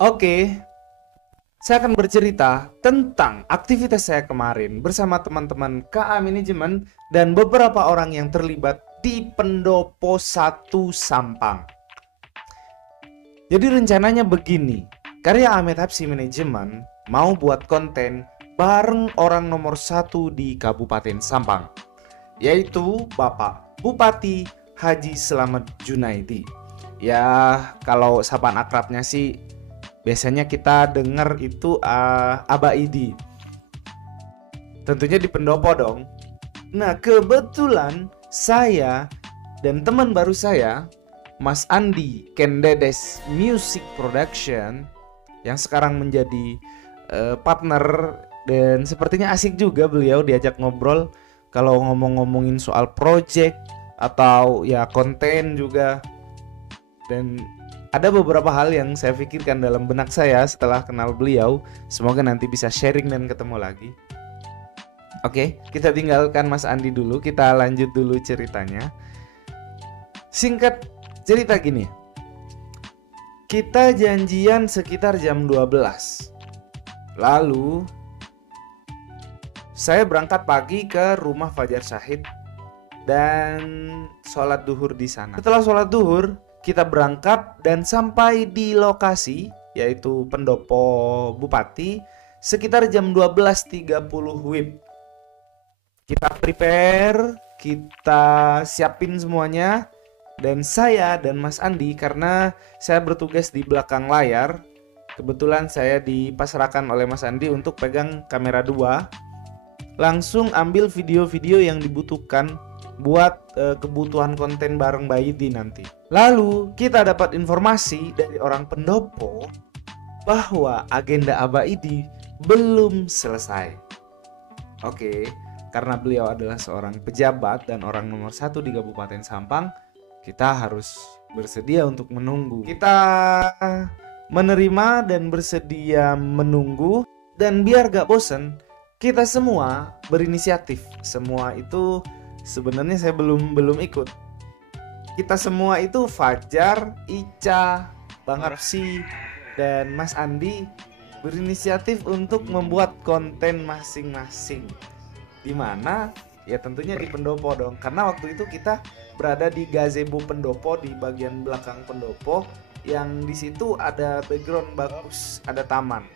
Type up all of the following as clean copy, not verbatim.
Oke, saya akan bercerita tentang aktivitas saya kemarin bersama teman-teman KA Manajemen dan beberapa orang yang terlibat di Pendopo 1 Sampang. Jadi rencananya begini, Karya Ahmed Habsi Manajemen mau buat konten bareng orang nomor 1 di Kabupaten Sampang, yaitu Bapak Bupati Haji Slamet Junaidi. Ya, kalau sapaan akrabnya sih biasanya kita dengar itu Aba Idi. Tentunya di Pendopo dong. Nah, kebetulan saya dan teman baru saya, Mas Andi Kendedes Music Production, yang sekarang menjadi partner, dan sepertinya asik juga beliau diajak ngobrol kalau ngomong-ngomongin soal project atau ya konten juga. Dan ada beberapa hal yang saya pikirkan dalam benak saya setelah kenal beliau. Semoga nanti bisa sharing dan ketemu lagi. Oke, kita tinggalkan Mas Andi dulu. Kita lanjut dulu ceritanya. Singkat cerita gini. Kita janjian sekitar jam 12. Lalu saya berangkat pagi ke rumah Fajar Syahid dan sholat duhur di sana. Setelah sholat duhur, kita berangkat dan sampai di lokasi, yaitu Pendopo Bupati, sekitar jam 12.30 WIB. Kita prepare, kita siapin semuanya. Dan saya dan Mas Andi, karena saya bertugas di belakang layar, kebetulan saya dipasrahkan oleh Mas Andi untuk pegang kamera 2, langsung ambil video-video yang dibutuhkan buat kebutuhan konten bareng Mbak Idi nanti. Lalu kita dapat informasi dari orang Pendopo bahwa agenda Aba Idi belum selesai. Oke, karena beliau adalah seorang pejabat dan orang nomor 1 di Kabupaten Sampang, kita harus bersedia untuk menunggu. Kita menerima dan bersedia menunggu, dan biar gak bosen, kita semua berinisiatif. Semua itu sebenarnya saya belum ikut. Kita semua itu Fajar, Ica, Bang Hapsi, dan Mas Andi berinisiatif untuk membuat konten masing-masing. Dimana ya tentunya di Pendopo dong, karena waktu itu kita berada di gazebo Pendopo, di bagian belakang Pendopo, yang di situ ada background bagus, ada taman.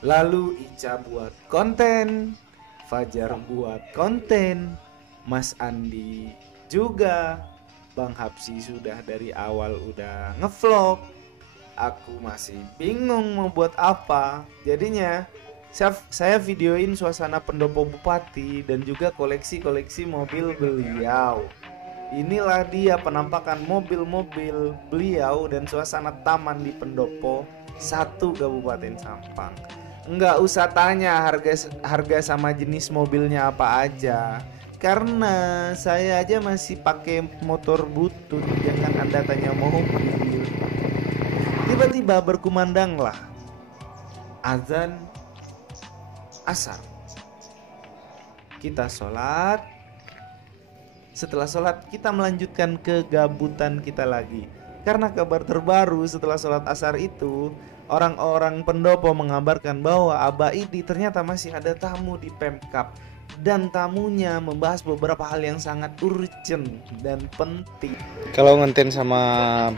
Lalu Ica buat konten, Fajar buat konten, Mas Andi juga, Bang Hapsi sudah dari awal udah ngevlog. Aku masih bingung mau buat apa. Jadinya saya videoin suasana Pendopo Bupati dan juga koleksi-koleksi mobil beliau. Inilah dia penampakan mobil-mobil beliau dan suasana taman di Pendopo 1 Kabupaten Sampang. Enggak usah tanya harga sama jenis mobilnya apa aja, karena saya aja masih pakai motor butut. Jangan Anda tanya mobil. Tiba-tiba berkumandanglah azan asar. Kita sholat. Setelah sholat kita melanjutkan kegabutan kita lagi. Karena kabar terbaru setelah sholat asar itu, orang-orang Pendopo mengabarkan bahwa Aba Idi ternyata masih ada tamu di Pemkab. Dan tamunya membahas beberapa hal yang sangat urgent dan penting. Kalau ngonten sama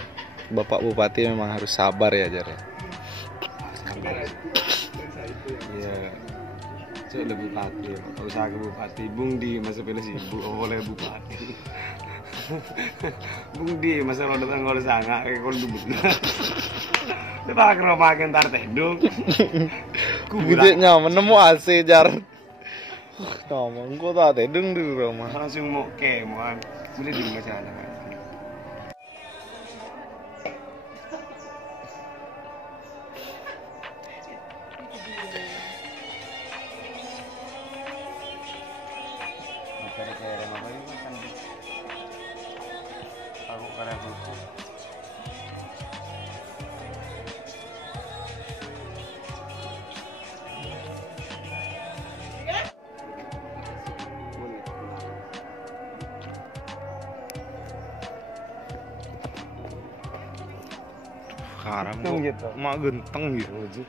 Bapak Bupati memang harus sabar ya, Jar. Sabar. Iya. Cek le bupati, usaha ke bupati. Bung di masa pilih sibuk oleh bupati. Bung di masa lo datang kalau sangat kayak kalau dubut. Kita kira makin tar tedung. Gede nyaman nemu AC, Jar. Ngomong kok tak tedung di rumah. Langsung mau kemoan. Boleh di macam mana? Aku karena buku. sekarang Genteng gitu. mak genteng gitu. Wujud.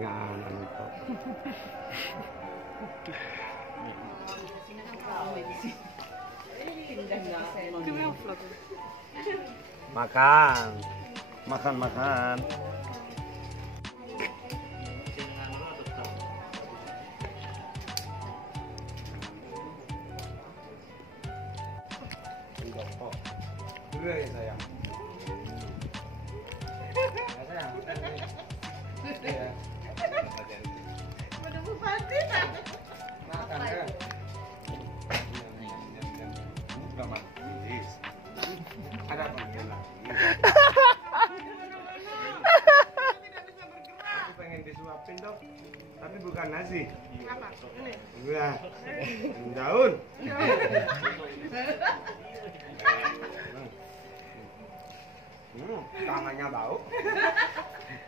Nggak mantap. Makan. Makan. Dulu ya sayang. Makan ya. Udah manis. Ada apa lagi? Aku pengen disuapin dong, tapi bukan nasi. Apa? Ini. Enggak. Daun. Tangannya bau.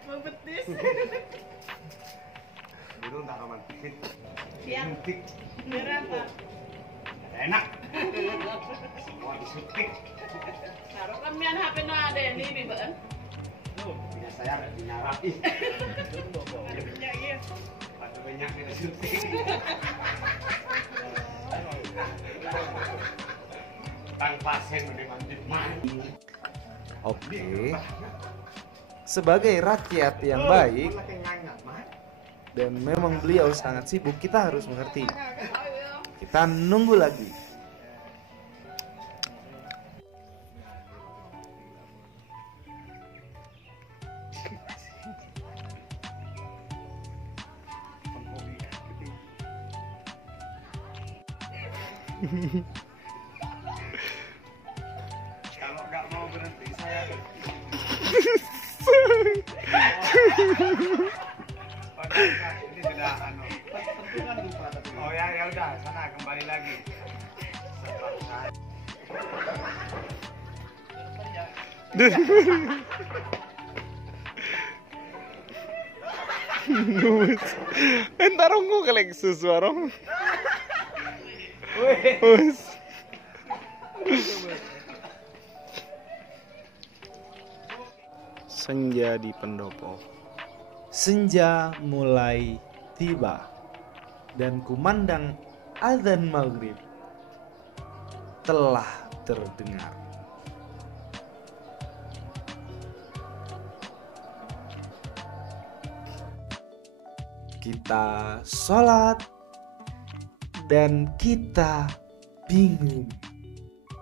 Mau betis. Itu entah kapan. Siap. Suntik. Berapa? Enak. Semua disuntik. Taruh kamian HP no ada yang ini, Bang. Punya saya dinyarap. Ih. Ya iya. Pada banyak yang disuntik. Tanpa sen udah mandi. Oke. Sebagai rakyat yang baik dan memang beliau sangat sibuk, kita harus mengerti. Kita nunggu lagi. Kalau nggak mau berhenti saya. Ini sudah anu. Oh ya udah, sana kembali lagi. Entar aku ke Lexus warung. Wes. Senja di Pendopo. Senja mulai tiba dan kumandang azan maghrib telah terdengar. Kita sholat dan kita bingung.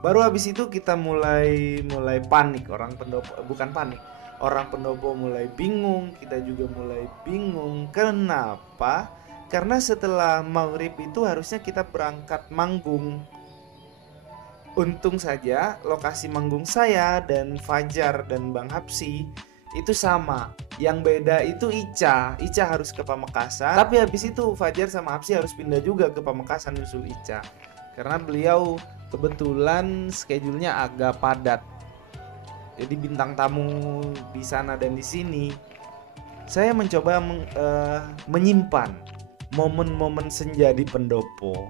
Baru habis itu kita mulai panik. Orang pendopo bukan panik. Orang pendopo mulai bingung, kita juga mulai bingung. Kenapa? Karena setelah maghrib itu harusnya kita berangkat manggung. Untung saja lokasi manggung saya dan Fajar dan Bang Hapsi itu sama. Yang beda itu Ica harus ke Pamekasan. Tapi habis itu Fajar sama Hapsi harus pindah juga ke Pamekasan nyusul Ica. Karena beliau kebetulan schedule-nya agak padat. Jadi bintang tamu di sana dan di sini. Saya mencoba menyimpan momen-momen senja di Pendopo.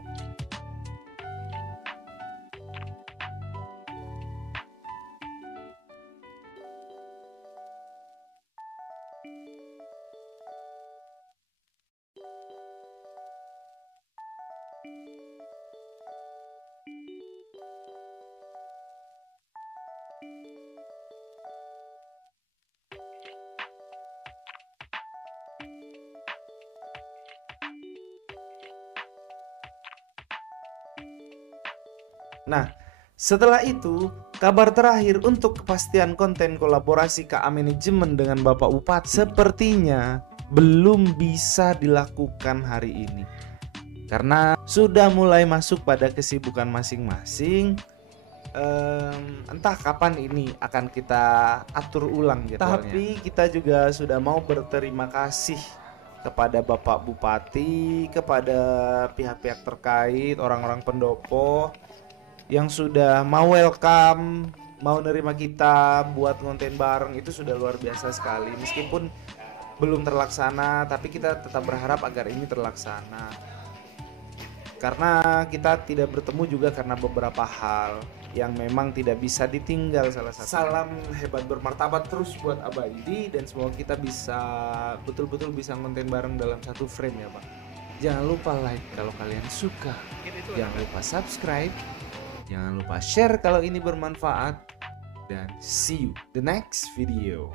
Nah, setelah itu, kabar terakhir untuk kepastian konten kolaborasi KA Manajemen dengan Bapak Bupati sepertinya belum bisa dilakukan hari ini. Karena sudah mulai masuk pada kesibukan masing-masing. Entah kapan ini akan kita atur ulang jadwalnya. Tapi kita juga sudah mau berterima kasih kepada Bapak Bupati, kepada pihak-pihak terkait, orang-orang pendopo yang sudah mau welcome, mau nerima kita buat konten bareng. Itu sudah luar biasa sekali. Meskipun belum terlaksana, tapi kita tetap berharap agar ini terlaksana. Karena kita tidak bertemu juga karena beberapa hal. yang memang tidak bisa ditinggal salah satu. Salam hebat bermartabat terus buat Abaidi, dan semoga kita bisa betul-betul bisa konten bareng dalam satu frame ya Pak. Jangan lupa like kalau kalian suka, jangan lupa subscribe, jangan lupa share kalau ini bermanfaat, dan see you the next video.